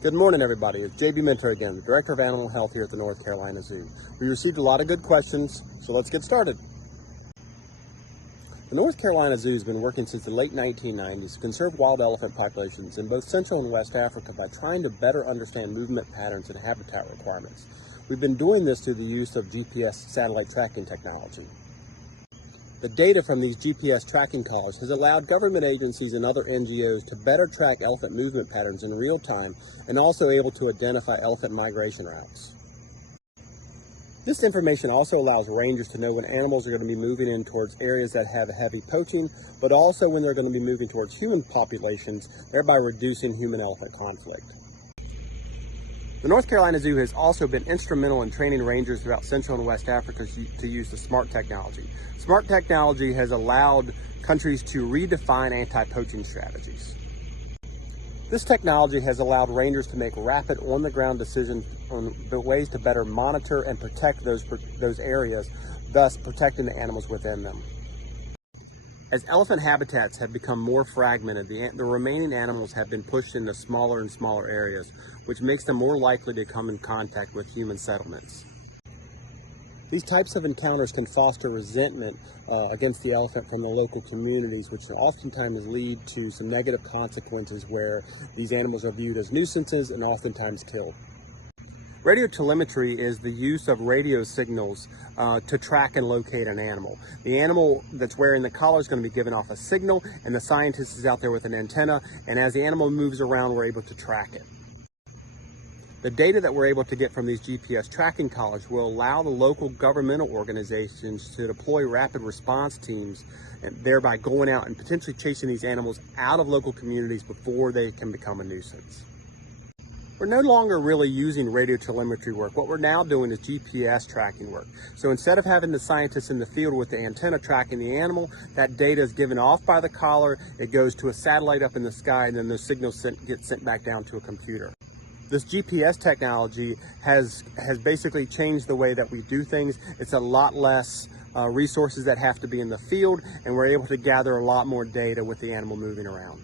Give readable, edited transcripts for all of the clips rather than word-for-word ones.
Good morning, everybody. It's JB Mentor again, the Director of Animal Health here at the North Carolina Zoo. We received a lot of good questions, so let's get started. The North Carolina Zoo has been working since the late 1990s to conserve wild elephant populations in both Central and West Africa by trying to better understand movement patterns and habitat requirements. We've been doing this through the use of GPS satellite tracking technology. The data from these GPS tracking collars has allowed government agencies and other NGOs to better track elephant movement patterns in real time and also able to identify elephant migration routes. This information also allows rangers to know when animals are going to be moving in towards areas that have heavy poaching, but also when they're going to be moving towards human populations, thereby reducing human-elephant conflict. The North Carolina Zoo has also been instrumental in training rangers throughout Central and West Africa to use the SMART technology. SMART technology has allowed countries to redefine anti-poaching strategies. This technology has allowed rangers to make rapid on-the-ground decisions on the ways to better monitor and protect those areas, thus protecting the animals within them. As elephant habitats have become more fragmented, the remaining animals have been pushed into smaller and smaller areas, which makes them more likely to come in contact with human settlements. These types of encounters can foster resentment against the elephant from the local communities, which oftentimes lead to some negative consequences where these animals are viewed as nuisances and oftentimes killed. Radio telemetry is the use of radio signals to track and locate an animal. The animal that's wearing the collar is going to be giving off a signal, and the scientist is out there with an antenna, and as the animal moves around, we're able to track it. The data that we're able to get from these GPS tracking collars will allow the local governmental organizations to deploy rapid response teams, and thereby going out and potentially chasing these animals out of local communities before they can become a nuisance. We're no longer really using radio telemetry work. What we're now doing is GPS tracking work. So instead of having the scientists in the field with the antenna tracking the animal, that data is given off by the collar, it goes to a satellite up in the sky, and then those signals get sent back down to a computer. This GPS technology has basically changed the way that we do things. It's a lot less resources that have to be in the field, and we're able to gather a lot more data with the animal moving around.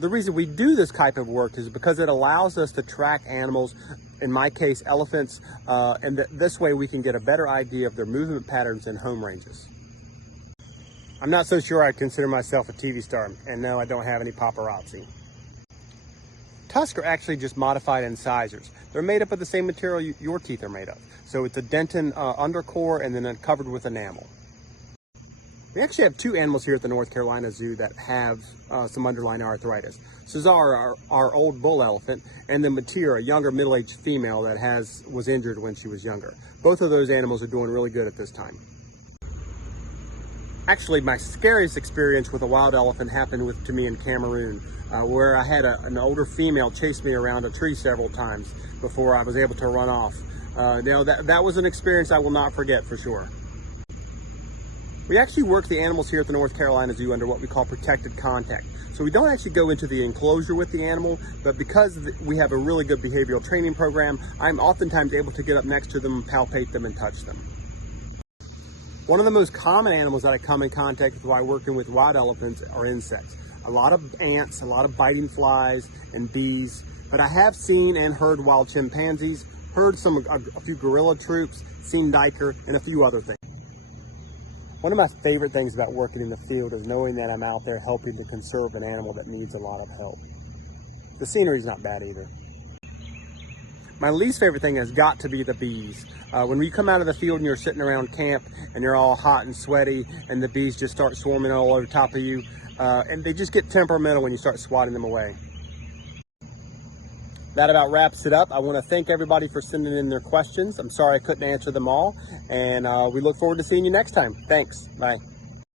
The reason we do this type of work is because it allows us to track animals, in my case elephants, and this way we can get a better idea of their movement patterns in home ranges. I'm not so sure I'd consider myself a TV star, and no, I don't have any paparazzi. Tusks are actually just modified incisors. They're made up of the same material your teeth are made of. So it's a dentin undercore and then covered with enamel. We actually have two animals here at the North Carolina Zoo that have some underlying arthritis. Cesar, our old bull elephant, and then Matira, a younger middle-aged female that was injured when she was younger. Both of those animals are doing really good at this time. Actually, my scariest experience with a wild elephant happened to me in Cameroon, where I had an older female chase me around a tree several times before I was able to run off. That was an experience I will not forget for sure. We actually work the animals here at the North Carolina Zoo under what we call protected contact. So we don't actually go into the enclosure with the animal, but because we have a really good behavioral training program, I'm oftentimes able to get up next to them, palpate them, and touch them. One of the most common animals that I come in contact with while working with wild elephants are insects. A lot of ants, a lot of biting flies and bees, but I have seen and heard wild chimpanzees, heard a few gorilla troops, seen duiker, and a few other things. One of my favorite things about working in the field is knowing that I'm out there helping to conserve an animal that needs a lot of help. The scenery's not bad either. My least favorite thing has got to be the bees. When you come out of the field and you're sitting around camp and you're all hot and sweaty and the bees just start swarming all over top of you, and they just get temperamental when you start swatting them away. That about wraps it up. I want to thank everybody for sending in their questions. I'm sorry I couldn't answer them all, and we look forward to seeing you next time. Thanks. Bye.